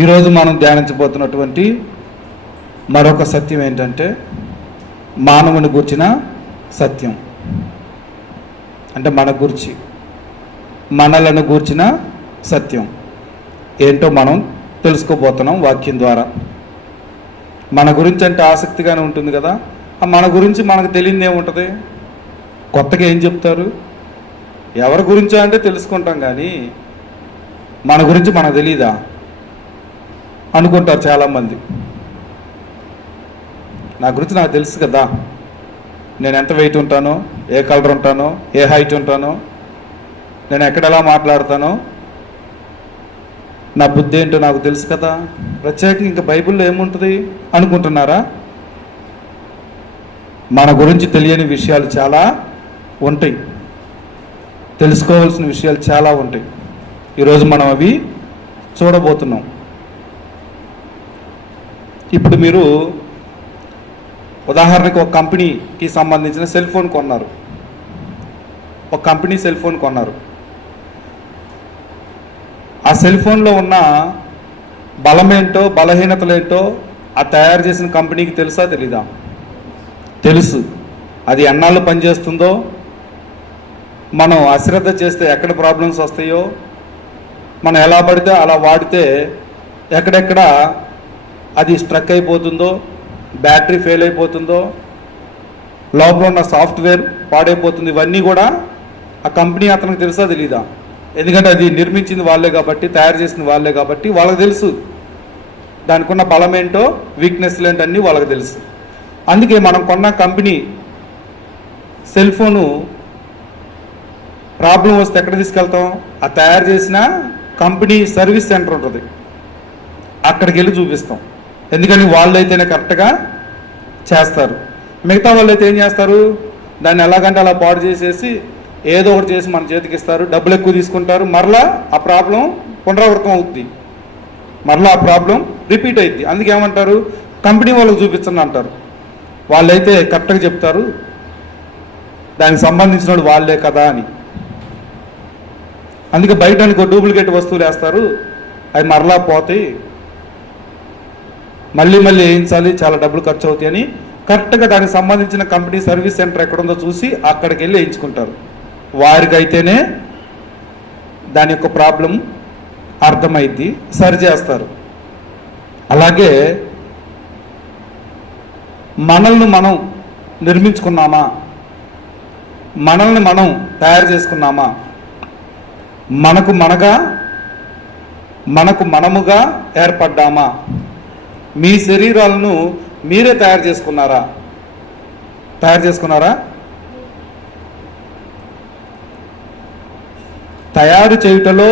ఈరోజు మనం ధ్యానించబోతున్నటువంటి మరొక సత్యం ఏంటంటే మానవుని గూర్చిన సత్యం. అంటే మన గురించి, మనలను గూర్చిన సత్యం ఏంటో మనం తెలుసుకోబోతున్నాం వాక్యం ద్వారా. మన గురించి అంటే ఆసక్తిగానే ఉంటుంది కదా. మన గురించి మనకు తెలియదు ఏముంటుంది? కొత్తగా ఏం చెప్తారు? ఎవరి గురించో అంటే తెలుసుకుంటాం, కానీ మన గురించి మనకు తెలీదా అనుకుంటారు చాలామంది. నా గురించి నాకు తెలుసు కదా, నేను ఎంత వెయిట్ ఉంటానో, ఏ కలర్ ఉంటానో, ఏ హైట్ ఉంటానో, నేను ఎక్కడెలా మాట్లాడతానో, నా బుద్ధి ఏంటో నాకు తెలుసు కదా, ప్రత్యేకంగా ఇంకా బైబిల్లో ఏముంటుంది అనుకుంటున్నారా? మన గురించి తెలియని విషయాలు చాలా ఉంటాయి, తెలుసుకోవాల్సిన విషయాలు చాలా ఉంటాయి. ఈరోజు మనం అవి చూడబోతున్నాం. ఇప్పుడు మీరు ఉదాహరణకు ఒక కంపెనీకి సంబంధించిన సెల్ ఫోన్ కొన్నారు. ఒక కంపెనీ సెల్ ఫోన్ కొన్నారు. ఆ సెల్ ఫోన్లో ఉన్న బలమేంటో బలహీనతలేంటో ఆ తయారు చేసిన కంపెనీకి తెలుసా తెలీదా? తెలుసు. అది ఎన్నాళ్ళు పనిచేస్తుందో, మనం అశ్రద్ధ చేస్తే ఎక్కడ ప్రాబ్లమ్స్ వస్తాయో, మనం ఎలా పడితే అలా వాడితే ఎక్కడెక్కడ అది స్ట్రక్ అయిపోతుందో, బ్యాటరీ ఫెయిల్ అయిపోతుందో, లోపల ఉన్న సాఫ్ట్వేర్ పాడైపోతుంది, ఇవన్నీ కూడా ఆ కంపెనీ అతనికి తెలుసా తెలీదా? ఎందుకంటే అది నిర్మించింది వాళ్ళే కాబట్టి, తయారు చేసింది వాళ్ళే కాబట్టి వాళ్ళకి తెలుసు దానికి ఉన్న బలం ఏంటో, వీక్నెస్లు ఏంటో అన్నీ వాళ్ళకి తెలుసు. అందుకే మనం కొన్న కంపెనీ సెల్ ఫోను ప్రాబ్లం వస్తే ఎక్కడ తీసుకెళ్తాం? ఆ తయారు చేసిన కంపెనీ సర్వీస్ సెంటర్ ఉంటుంది, అక్కడికి వెళ్ళి చూపిస్తాం. ఎందుకని వాళ్ళు అయితేనే కరెక్ట్గా చేస్తారు. మిగతా వాళ్ళు అయితే ఏం చేస్తారు? దాన్ని ఎలాగంటే అలా పాడు చేసేసి ఏదో ఒకటి చేసి మన చేతికి ఇస్తారు, డబ్బులు ఎక్కువ తీసుకుంటారు, మరలా ఆ ప్రాబ్లం పునరావృతం అవుతుంది, మరలా ఆ ప్రాబ్లం రిపీట్ అవుతుంది. అందుకే ఏమంటారు? కంపెనీ వాళ్ళకి చూపించండి అంటారు. వాళ్ళైతే కరెక్ట్గా చెప్తారు, దానికి సంబంధించిన వాళ్ళే కదా అని. అందుకే బయట అనుకో డూప్లికేట్ వస్తువులు వేస్తారు, అవి మరలా పోతాయి, మళ్ళీ మళ్ళీ వేయించాలి, చాలా డబ్బులు ఖర్చు అవుతాయి అని కరెక్ట్గా దానికి సంబంధించిన కంపెనీ సర్వీస్ సెంటర్ ఎక్కడుందో చూసి అక్కడికి వెళ్ళి వేయించుకుంటారు. వారికైతేనే దాని యొక్క ప్రాబ్లం అర్థమైద్ది, సరి చేస్తారు. అలాగే మనల్ని మనం నిర్మించుకున్నామా? మనల్ని మనం తయారు చేసుకున్నామా? మనకు మనముగా ఏర్పడ్డామా? మీ శరీరాలను మీరే తయారు చేసుకున్నారా? తయారు చేయుటలో,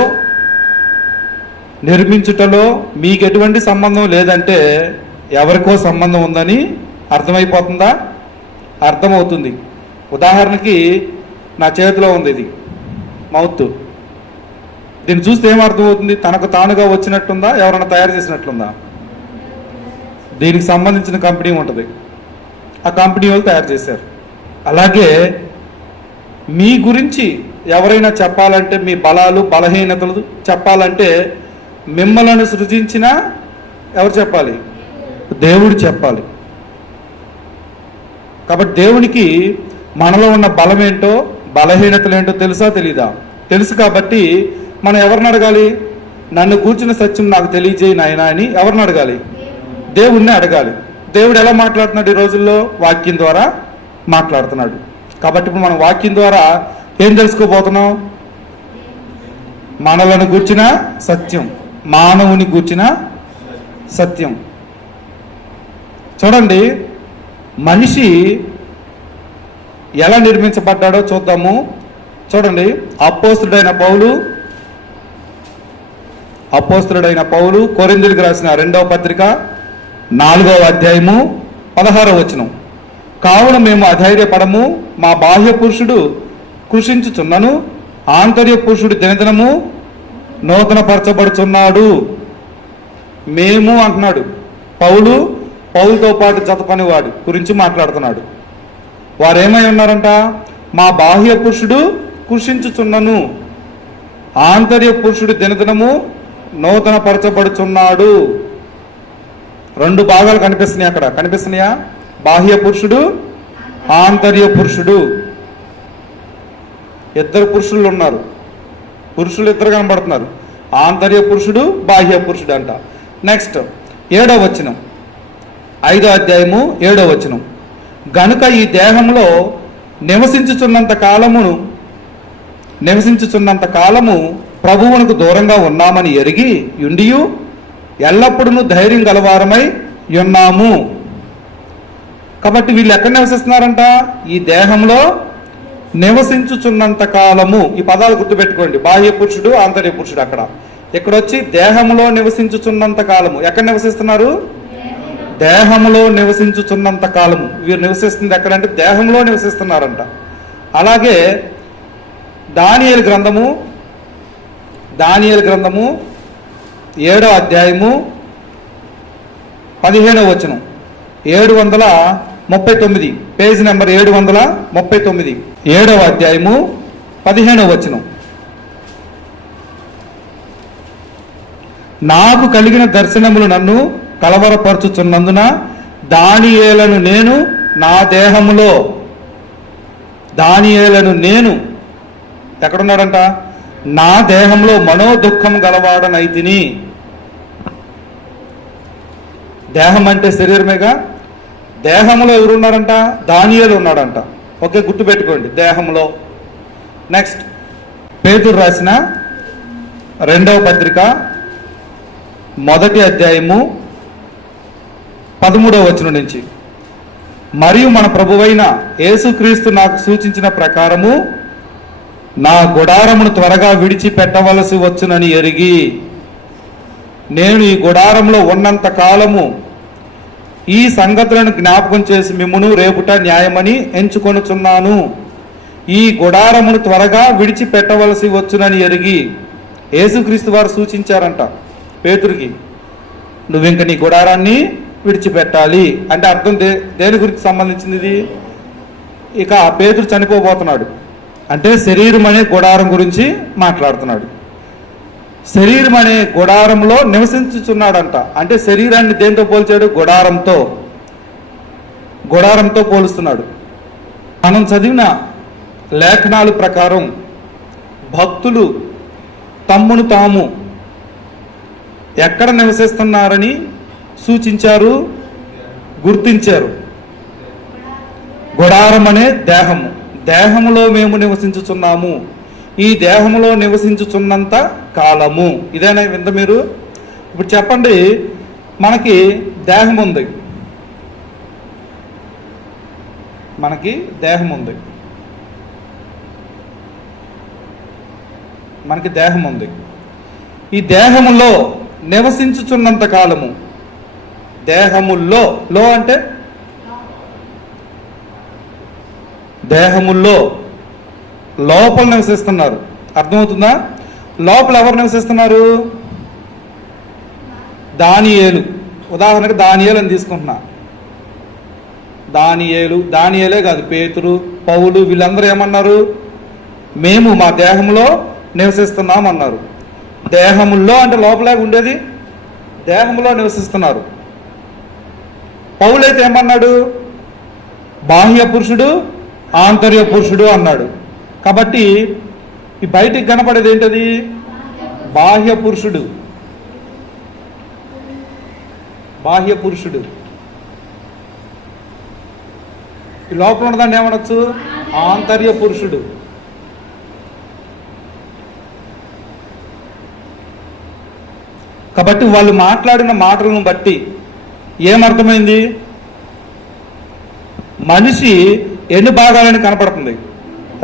నిర్మించుటలో మీకు ఎటువంటి సంబంధం లేదంటే ఎవరికో సంబంధం ఉందని అర్థమైపోతుందా? అర్థమవుతుంది. ఉదాహరణకి నా చేతిలో ఉంది ఇది మౌత్. దీన్ని చూస్తే ఏం అర్థమవుతుంది? తనకు తానుగా వచ్చినట్టుందా, ఎవరైనా తయారు చేసినట్లుందా? దీనికి సంబంధించిన కంపెనీ ఉంటుంది, ఆ కంపెనీ వాళ్ళు తయారు చేశారు. అలాగే మీ గురించి ఎవరైనా చెప్పాలంటే, మీ బలాలు బలహీనతలు చెప్పాలంటే మిమ్మల్ని సృజించిన ఎవరు చెప్పాలి? దేవుడు చెప్పాలి. కాబట్టి దేవునికి మనలో ఉన్న బలం ఏంటో బలహీనతలు ఏంటో తెలుసా తెలీదా? తెలుసు. కాబట్టి మనం ఎవరిని అడగాలి? నన్ను కూర్చున్న సత్యం నాకు తెలియజేయి నాయనా అని ఎవరిని అడగాలి? దేవుణ్ణి అడగాలి. దేవుడు ఎలా మాట్లాడుతున్నాడు ఈ రోజుల్లో? వాక్యం ద్వారా మాట్లాడుతున్నాడు. కాబట్టి ఇప్పుడు మనం వాక్యం ద్వారా ఏం తెలుసుకోబోతున్నాం? మనలను గూర్చిన సత్యం, మానవుని గూర్చిన సత్యం. చూడండి, మనిషి ఎలా నిర్మించబడ్డాడో చూద్దాము. చూడండి, అపోస్తలుడైన పౌలు కొరింథీయులకు రాసిన 2వ పత్రిక 4వ అధ్యాయము 16వ వచనం. కావున మేము అధైర్యపడము, మా బాహ్య పురుషుడు కృషించుచున్నను, ఆంతర్య పురుషుడు దినదినము నూతనపరచబడుచున్నాడు. మేము అంటున్నాడు. పౌలుతో పాటు జత పనివాడు గురించి మాట్లాడుతున్నాడు. వారు ఏమై ఉన్నారంట? మా బాహ్య పురుషుడు కృషించుచున్నను, ఆంతర్య పురుషుడు దినదినము నూతన పరచబడుచున్నాడు. రెండు భాగాలు కనిపిస్తున్నాయి అక్కడ, కనిపిస్తున్నాయా? బాహ్య పురుషుడు, ఆంతర్య పురుషుడు. ఇద్దరు పురుషులు ఉన్నారు, పురుషులు ఇద్దరు కనబడుతున్నారు, ఆంతర్య పురుషుడు, బాహ్య పురుషుడు అంట. నెక్స్ట్ 7వ వచనం, 5వ అధ్యాయము 7వ వచనం. గనుక ఈ దేహంలో నివసించుచున్నంత కాలము ప్రభువునకు దూరంగా ఉన్నామని ఎరిగి యుండియు ఎల్లప్పుడూ ధైర్యం గలవారమై ఉన్నాము. కాబట్టి వీళ్ళు ఎక్కడ నివసిస్తున్నారంట? ఈ దేహంలో నివసించుచున్నంత కాలము. ఈ పదాలు గుర్తుపెట్టుకోండి, బాహ్య పురుషుడు, ఆంతర్య పురుషుడు. అక్కడ ఇక్కడ వచ్చి దేహంలో నివసించుచున్నంత కాలము. ఎక్కడ నివసిస్తున్నారు? దేహంలో నివసించుచున్నంత కాలము. వీరు నివసిస్తుంది ఎక్కడంటే దేహంలో నివసిస్తున్నారంట. అలాగే దానియేలు గ్రంథము 7వ అధ్యాయము 15వ వచనం, 739, పేజ్ నెంబర్ 739, 7వ అధ్యాయము 15వ వచనం. నాకు కలిగిన దర్శనములు నన్ను కలవరపరచుచున్నందున దానియేలను నేను నా దేహములో, దానియేలను నేను ఎక్కడున్నాడంట? నా దేహంలో మనోదుఖం గలవాడనైతిని. దేహం అంటే శరీరమేగా. దేహంలో ఎవరున్నారంట? దానియేలు ఉన్నాడంట. ఓకే, గుర్తుపెట్టుకోండి, దేహంలో. నెక్స్ట్ పేతురు రాసిన 2వ పత్రిక 1వ అధ్యాయము 13వ వచనం నుంచి. మరియు మన ప్రభువైన యేసుక్రీస్తు నాకు సూచించిన ప్రకారము నా గుడారమును త్వరగా విడిచిపెట్టవలసి వచ్చునని ఎరిగి నేను ఈ గుడారంలో ఉన్నంత కాలము ఈ సంగతులను జ్ఞాపకం చేసి మిమ్మును రేపుట న్యాయమని ఎంచుకొనుచున్నాను. ఈ గుడారమును త్వరగా విడిచిపెట్టవలసి వచ్చునని ఎరిగి. యేసుక్రీస్తు వారు సూచించారంట పేతురుకి, నువ్వు ఇంక నీ గుడారాన్ని విడిచిపెట్టాలి. అంటే అర్థం దేని గురించి సంబంధించింది ఇది? ఇక పేతురు చనిపోబోతున్నాడు అంటే శరీరం అనే గుడారం గురించి మాట్లాడుతున్నాడు. శరీరం అనే గుడారంలో నివసించుచున్నాడంట. అంటే శరీరాన్ని దేంతో పోల్చాడు? గుడారంతో పోలుస్తున్నాడు. మనం చదివిన లేఖనాల ప్రకారం భక్తులు తమ్మును తాము ఎక్కడ నివసిస్తున్నారని సూచించారు, గుర్తించారు. గుడారం అనే దేహము, దేహములో మేము నివసించుచున్నాము, ఈ దేహములో నివసించుచున్నంత కాలము. ఇదేనా వింత? మీరు ఇప్పుడు చెప్పండి, మనకి దేహం ఉంది, మనకి దేహం ఉంది, మనకి దేహం ఉంది. ఈ దేహములో నివసించుచున్నంత కాలము, దేహముల్లో, లో అంటే దేహముల్లో లోపల నివసిస్తున్నారు. అర్థమవుతుందా? లోపల ఎవరు నివసిస్తున్నారు? దానియేలు. ఉదాహరణకు దానియేలు అని తీసుకుంటున్నా. దానియేలే కాదు, పేతురు, పౌలు, వీళ్ళందరూ ఏమన్నారు? మేము మా దేహంలో నివసిస్తున్నాం అన్నారు. దేహముల్లో అంటే లోపలే ఉండేది, దేహంలో నివసిస్తున్నారు. పౌలైతే ఏమన్నాడు? బాహ్య పురుషుడు, ఆంతర్య పురుషుడు అన్నాడు. కాబట్టి ఈ బయటికి కనపడేది ఏంటది? బాహ్య పురుషుడు. బాహ్య పురుషుడు. ఈ లోపల ఉన్నదాన్ని ఏమనొచ్చు? ఆంతర్య పురుషుడు. కాబట్టి వాళ్ళు మాట్లాడిన మాటలను బట్టి ఏమర్థమైంది? మనిషి ఎన్ని భాగాలని కనపడుతుంది?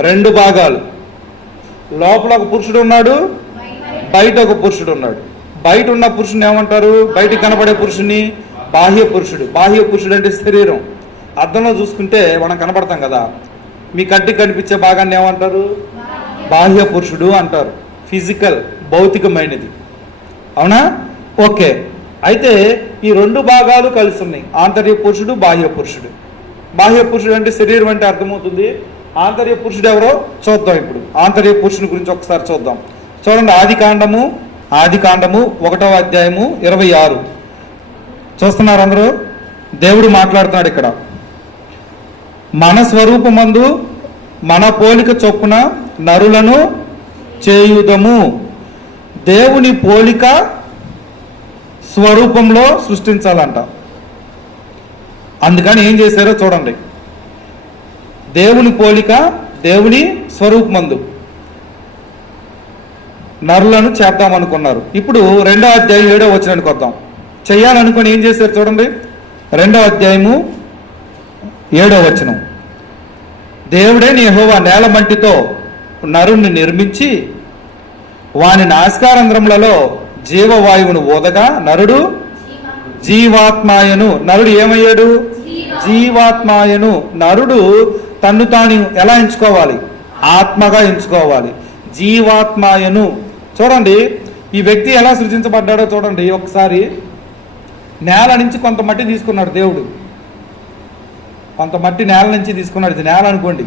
2 భాగాలు. లోపల ఒక పురుషుడు ఉన్నాడు, బయట ఒక పురుషుడు ఉన్నాడు. బయట ఉన్న పురుషుని ఏమంటారు? బయటికి కనపడే పురుషుని బాహ్య పురుషుడు. బాహ్య పురుషుడు అంటే శరీరం. అద్దంలో చూసుకుంటే మనం కనపడతాం కదా, మీ కంటికి కనిపించే భాగాన్ని ఏమంటారు? బాహ్య పురుషుడు అంటారు. ఫిజికల్, భౌతికమైనది. అవునా? ఓకే. అయితే ఈ 2 భాగాలు కలిసి ఉన్నాయి, ఆంతర్య పురుషుడు, బాహ్య పురుషుడు. బాహ్య పురుషుడు అంటే శరీరం అంటే అర్థమవుతుంది. ఆంతర్య పురుషుడు ఎవరో చూద్దాం. ఇప్పుడు ఆంతర్య పురుషుని గురించి ఒకసారి చూద్దాం. చూడండి, ఆది కాండము ఆదికాండము 1వ అధ్యాయము 26. చూస్తున్నారు అందరూ? దేవుడు మాట్లాడుతున్నాడు ఇక్కడ. మన స్వరూపమందు మన పోలిక చొప్పున నరులను చేయుదము. దేవుని పోలిక స్వరూపంలో సృష్టించాలంట. అందుకని ఏం చేశారో చూడండి. దేవుని పోలిక, దేవుని స్వరూపమందు నరులను చేద్దామనుకున్నారు. ఇప్పుడు 2వ అధ్యాయం 7వ వచనానికి వద్దాం. చెయ్యాలనుకుని ఏం చేశారు చూడండి. 2వ అధ్యాయము 7వ వచనం. దేవుడైన యెహోవా నేల మట్టితో నరుణ్ణి నిర్మించి వాని నాసికారంధ్రములలో జీవవాయువును ఊదగా నరుడు జీవాత్మాయను. నరుడు ఏమయ్యాడు? జీవాత్మాయను. నరుడు తన్ను తాను ఎలా ఎంచుకోవాలి? ఆత్మగా ఎంచుకోవాలి. జీవాత్మాయను. చూడండి, ఈ వ్యక్తి ఎలా సృజించబడ్డాడో చూడండి ఒకసారి. నేల నుంచి కొంత మట్టి తీసుకున్నాడు దేవుడు. కొంత మట్టి నేల నుంచి తీసుకున్నాడు. ఇది నేల అనుకోండి.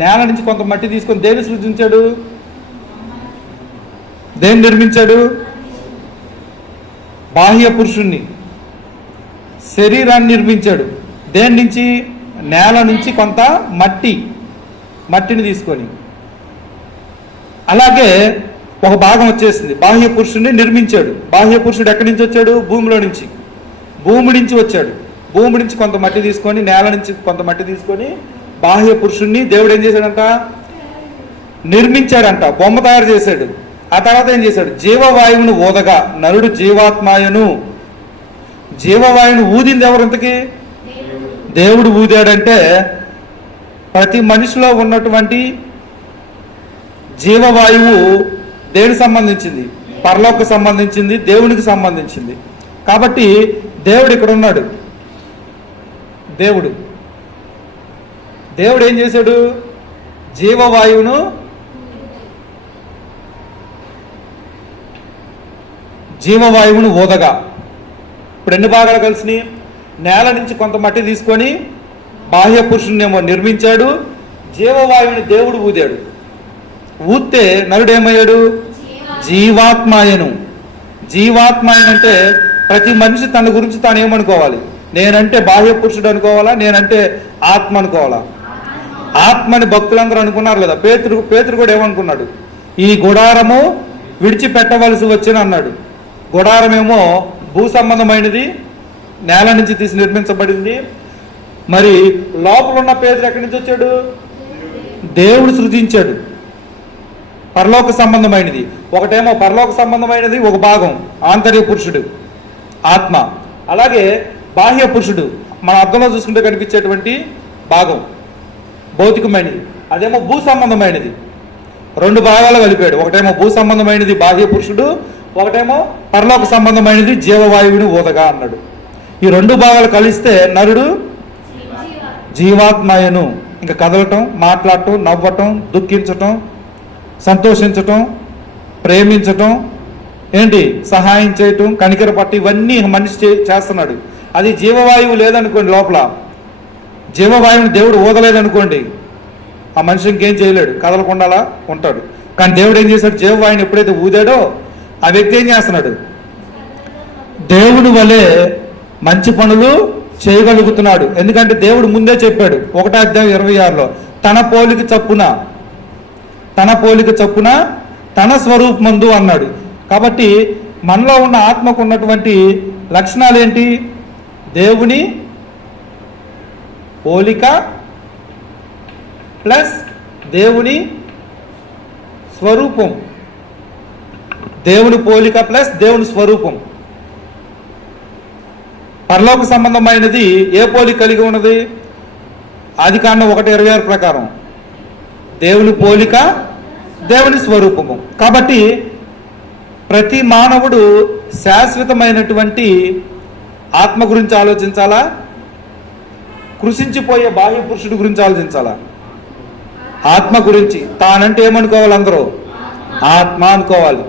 నేల నుంచి కొంత మట్టి తీసుకొని దేన్ని సృజించాడు? దేన్ని నిర్మించాడు? బాహ్య పురుషుణ్ణి, శరీరాన్ని నిర్మించాడు. దేని నుంచి? నేల నుంచి కొంత మట్టిని తీసుకొని. అలాగే ఒక భాగం వచ్చేసింది. బాహ్య పురుషుణ్ణి నిర్మించాడు. బాహ్య పురుషుడు ఎక్కడి నుంచి వచ్చాడు? భూమిలో నుంచి. భూమి నుంచి వచ్చాడు. భూమి నుంచి కొంత మట్టి తీసుకొని, నేల నుంచి కొంత మట్టి తీసుకొని బాహ్య పురుషుణ్ణి దేవుడు ఏం చేశాడంట? నిర్మించాడంట. బొమ్మ తయారు చేశాడు. ఆ తర్వాత ఏం చేశాడు? జీవవాయువును ఊదగా నరుడు జీవాత్మాయను. జీవవాయువును ఊదింది ఎవరు? ఇంతకీ దేవుడు ఊదాడంటే ప్రతి మనిషిలో ఉన్నటువంటి జీవవాయువు దేనికి సంబంధించింది? పరలోకి సంబంధించింది, దేవునికి సంబంధించింది. కాబట్టి దేవుడు ఇక్కడ ఉన్నాడు. దేవుడు ఏం చేశాడు? జీవవాయువును ఊదగా. ఇప్పుడు ఎన్ని భాగాలు కలిసినాయి? నేల నుంచి కొంత మట్టి తీసుకొని బాహ్య పురుషుణ్ణేమో నిర్మించాడు. జీవవాయువుని దేవుడు ఊదాడు. ఊస్తే నరుడు ఏమయ్యాడు? జీవాత్మాయను. జీవాత్మాయను అంటే ప్రతి మనిషి తన గురించి తాను ఏమనుకోవాలి? నేనంటే బాహ్య పురుషుడు అనుకోవాలా? నేనంటే ఆత్మ అనుకోవాలా? ఆత్మని భక్తులందరూ అనుకున్నారు కదా. పేతురు కూడా ఏమనుకున్నాడు? ఈ గుడారము విడిచిపెట్టవలసి వచ్చిన అన్నాడు. గుడారమేమో భూ సంబంధమైనది, నేల నుంచి తీసి నిర్మించబడింది. మరి లోపల ఉన్న పేతురు ఎక్కడి నుంచి వచ్చాడు? దేవుడు సృజించాడు. పరలోక సంబంధమైనది ఒకటేమో పరలోక సంబంధమైనది, ఒక భాగం ఆంతర్య పురుషుడు ఆత్మ. అలాగే బాహ్య పురుషుడు మన అర్థంలో చూసుకుంటే కనిపించేటువంటి భాగం భౌతికమైనది, అదేమో భూ సంబంధమైనది. 2 భాగాలు కలిపాడు. ఒకటేమో భూ సంబంధమైనది బాహ్య పురుషుడు, ఒకటేమో పరలోక సంబంధమైనది జీవవాయువుని ఊదగా అన్నాడు. ఈ 2 భాగాలు కలిస్తే నరుడు జీవాత్మాయను. ఇంకా కదలటం, మాట్లాడటం, నవ్వటం, దుఃఖించటం, సంతోషించటం, ప్రేమించటం, ఏంటి సహాయం చేయటం, కనికర పట్టి, ఇవన్నీ మనిషి చేస్తున్నాడు. అది జీవవాయువు లేదనుకోండి, లోపల జీవవాయువుని దేవుడు ఊదలేదనుకోండి, ఆ మనిషి ఇంకేం చేయలేడు, కదలకుండా ఉంటాడు. కానీ దేవుడు ఏం చేశాడు? జీవవాయువుని ఎప్పుడైతే ఊదాడో ఆ వ్యక్తి ఏం చేస్తున్నాడు? దేవుని వలె మంచి పనులు చేయగలుగుతున్నాడు. ఎందుకంటే దేవుడు ముందే చెప్పాడు 1వ అధ్యాయం 26లో, తన పోలిక చొప్పున తన స్వరూపమందు అన్నాడు. కాబట్టి మనలో ఉన్న ఆత్మకు ఉన్నటువంటి లక్షణాలు ఏంటి? దేవుని పోలిక ప్లస్ దేవుని స్వరూపం. దేవుని పోలిక ప్లస్ దేవుని స్వరూపం. పరలోక సంబంధమైనది ఏ పోలిక కలిగి ఉన్నది? ఆదికాండం 1:26 ప్రకారం దేవుని పోలిక, దేవుని స్వరూపము. కాబట్టి ప్రతి మానవుడు శాశ్వతమైనటువంటి ఆత్మ గురించి ఆలోచించాలా? కృషించిపోయే బాహ్య పురుషుడి గురించి ఆలోచించాలా? ఆత్మ గురించి. తానంటే ఏమనుకోవాలి? అందరూ ఆత్మ అనుకోవాలి.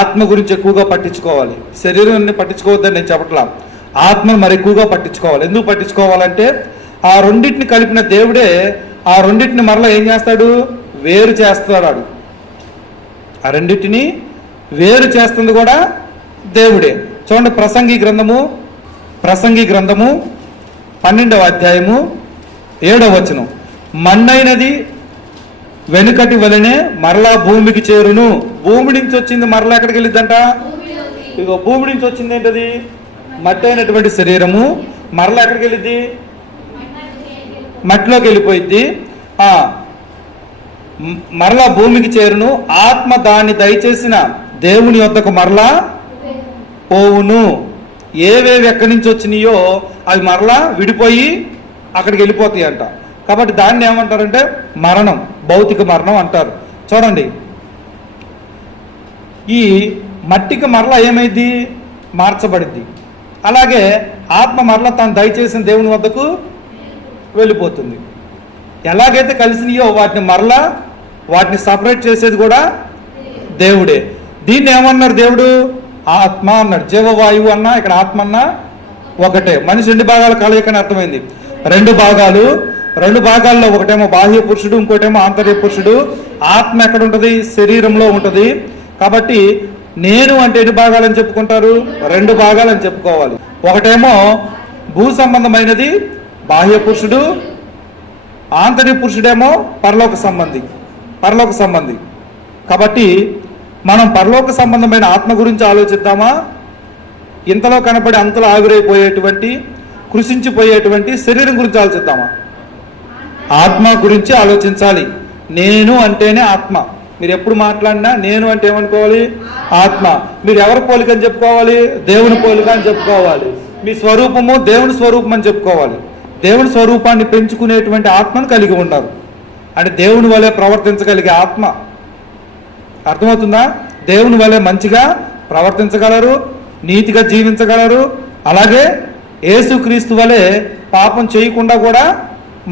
ఆత్మ గురించి ఎక్కువగా పట్టించుకోవాలి. శరీరాన్ని పట్టించుకోవద్దని నేను చెప్పట్లా, ఆత్మను మరి ఎక్కువగా పట్టించుకోవాలి. ఎందుకు పట్టించుకోవాలంటే ఆ రెండింటిని కలిపిన దేవుడే ఆ రెండింటిని మరలా ఏం చేస్తాడు? వేరు చేస్తాడు. ఆ రెండింటిని వేరు చేస్తుంది కూడా దేవుడే. చూడండి, ప్రసంగి గ్రంథము 12వ అధ్యాయము 7వ వచనం. మన్నైనది వెనుకటి వలనే మరలా భూమికి చేరును. భూమి నుంచి వచ్చింది మరలా ఎక్కడికి వెళ్ళిద్దంట? ఇగో భూమి నుంచి వచ్చింది ఏంటది? మట్టి అయినటువంటి శరీరము మరలా ఎక్కడికి వెళ్ళిద్ది? మట్టిలోకి వెళ్ళిపోయిద్ది. మరలా భూమికి చేరును. ఆత్మ దాన్ని దయచేసిన దేవుని వద్దకు మరలా పోవును. ఏవేవి ఎక్కడి నుంచి వచ్చినాయో అవి మరలా విడిపోయి అక్కడికి వెళ్ళిపోతాయి అంట. కాబట్టి దాన్ని ఏమంటారంటే మరణం, భౌతిక మరణం అంటారు. చూడండి, ఈ మట్టికి మరలా ఏమైంది? మార్చబడిద్ది. అలాగే ఆత్మ మరలా తాను దయచేసిన దేవుని వద్దకు వెళ్ళిపోతుంది. ఎలాగైతే కలిసినాయో వాటిని సపరేట్ చేసేది కూడా దేవుడే. దీన్ని ఏమన్నారు? దేవుడు ఆత్మ అన్నాడు. జీవవాయువు అన్నా ఇక్కడ ఆత్మ అన్నా ఒకటే. మనిషి 2 భాగాలు కలయికని అర్థమైంది. 2 భాగాల్లో ఒకటేమో బాహ్య పురుషుడు, ఇంకోటేమో ఆంతర్య పురుషుడు. ఆత్మ ఎక్కడ ఉంటుంది? శరీరంలో ఉంటుంది. కాబట్టి నేను అంటే ఎన్ని భాగాలని చెప్పుకుంటారు? 2 భాగాలని చెప్పుకోవాలి. ఒకటేమో భూ సంబంధమైనది బాహ్య పురుషుడు, ఆంతర్య పురుషుడేమో పరలోక సంబంధి. కాబట్టి మనం పరలోక సంబంధమైన ఆత్మ గురించి ఆలోచిద్దామా? ఇంతలో కనపడి అంతలో ఆవిరైపోయేటువంటి, కృషించిపోయేటువంటి శరీరం గురించి ఆలోచిద్దామా? ఆత్మ గురించి ఆలోచించాలి. నేను అంటేనే ఆత్మ. మీరు ఎప్పుడు మాట్లాడినా నేను అంటే ఏమనుకోవాలి? ఆత్మ. మీరు ఎవరి పోలిక అని చెప్పుకోవాలి? దేవుని పోలిక అని చెప్పుకోవాలి. మీ స్వరూపము దేవుని స్వరూపం అని చెప్పుకోవాలి. దేవుని స్వరూపాన్ని పెంచుకునేటువంటి ఆత్మను కలిగి ఉంటారు. అంటే దేవుని వలె ప్రవర్తించగలిగే ఆత్మ. అర్థమవుతుందా? దేవుని వలె మంచిగా ప్రవర్తించగలరు, నీతిగా జీవించగలరు. అలాగే యేసుక్రీస్తు వలె పాపం చేయకుండా కూడా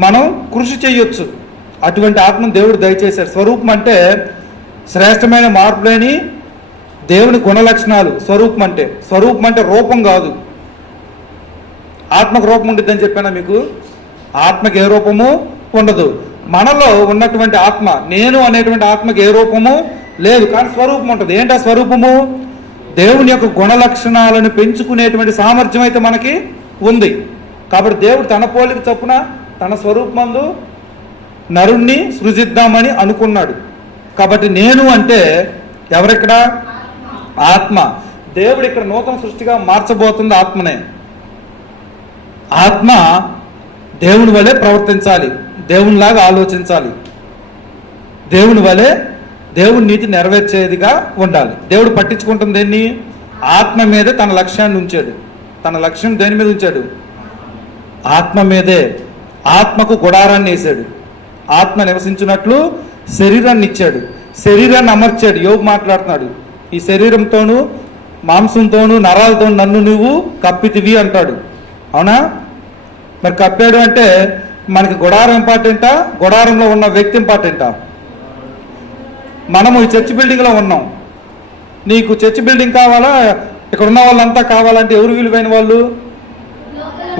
మనం కృషి చేయొచ్చు. అటువంటి ఆత్మను దేవుడు దయచేశాడు. స్వరూపం అంటే శ్రేష్టమైన మార్పులేని దేవుని గుణలక్షణాలు. స్వరూపం అంటే రూపం కాదు. ఆత్మకు రూపం ఉంటుందని చెప్పానా మీకు? ఆత్మకి ఏ రూపము ఉండదు. మనలో ఉన్నటువంటి ఆత్మ, నేను అనేటువంటి ఆత్మకి ఏ రూపము లేదు, కానీ స్వరూపం ఉంటుంది. ఏంటా స్వరూపము? దేవుని యొక్క గుణలక్షణాలను పెంచుకునేటువంటి సామర్థ్యం అయితే మనకి ఉంది. కాబట్టి దేవుడు తన పోలిక చొప్పున తన స్వరూపమందు నరుణ్ణి సృజిద్దామని అనుకున్నాడు. కాబట్టి నేను అంటే ఎవరిక్కడ? ఆత్మ. దేవుడు ఇక్కడ నూతన సృష్టిగా మార్చబోతుంది ఆత్మనే. ఆత్మ దేవుని వలె ప్రవర్తించాలి, దేవునిలాగా ఆలోచించాలి, దేవుని వలె దేవుని నీతి నెరవేర్చేదిగా ఉండాలి. దేవుడు పట్టించుకుంటుంది దేన్ని? ఆత్మ మీదే తన లక్ష్యాన్ని ఉంచాడు. తన లక్ష్యం దేని మీద ఉంచాడు? ఆత్మ మీదే. ఆత్మకు గుడారాన్ని వేశాడు. ఆత్మ నివసించినట్లు శరీరాన్ని ఇచ్చాడు, శరీరాన్ని అమర్చాడు. యోగు మాట్లాడుతున్నాడు, ఈ శరీరంతోనూ మాంసంతోనూ నరాలతో నన్ను నువ్వు కప్పితివి అంటాడు. అవునా? మరి కప్పాడు అంటే మనకి గుడారం ఇంపార్టెంటా, గుడారంలో ఉన్న వ్యక్తి ఇంపార్టెంటా? మనము ఈ చర్చ్ బిల్డింగ్లో ఉన్నాం. నీకు చర్చ్ బిల్డింగ్ కావాలా, ఇక్కడ ఉన్న వాళ్ళంతా కావాలంటే ఎవరు విలువైన వాళ్ళు?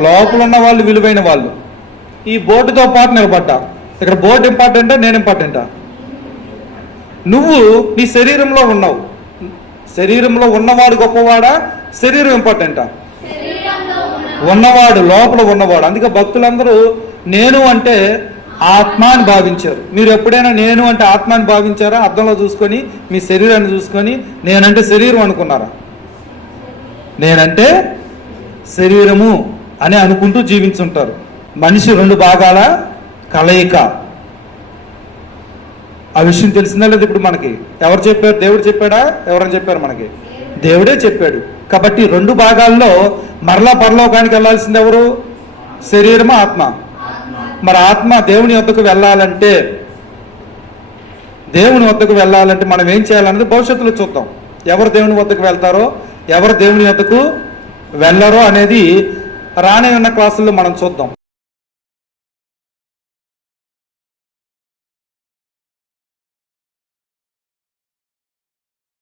లోపల ఉన్న వాళ్ళు విలువైన వాళ్ళు. ఈ బోర్డుతో పాటు నిలబడ్డా. ఇక్కడ బోర్డు ఇంపార్టెంటా, నేను ఇంపార్టెంటా? నువ్వు నీ శరీరంలో ఉన్నావు. శరీరంలో ఉన్నవాడు గొప్పవాడా, శరీరం ఇంపార్టెంటా? ఉన్నవాడు, లోపల ఉన్నవాడు. అందుకే భక్తులందరూ నేను అంటే ఆత్మ అని భావించారు. మీరు ఎప్పుడైనా నేను అంటే ఆత్మ అని భావించారా? అద్దంలో చూసుకొని మీ శరీరాన్ని చూసుకొని నేనంటే శరీరం అనుకున్నారా? నేనంటే శరీరము అని అనుకుంటూ జీవించుంటారు. మనిషి 2 భాగాల కలయిక. ఆ విషయం తెలిసిందా లేదు ఇప్పుడు మనకి? ఎవరు చెప్పారు? దేవుడు చెప్పాడా? ఎవరని చెప్పారు మనకి? దేవుడే చెప్పాడు. కాబట్టి 2 భాగాల్లో మరలా పరలోకానికి వెళ్ళాల్సింది ఎవరు? శరీరమా, ఆత్మ? మరి ఆత్మ దేవుని వద్దకు వెళ్ళాలంటే మనం ఏం చేయాలన్నది భవిష్యత్తులో చూద్దాం. ఎవరు దేవుని వద్దకు వెళ్తారో, ఎవరు దేవుని వద్దకు వెళ్ళరో అనేది రానే ఉన్న క్లాసుల్లో మనం చూద్దాం.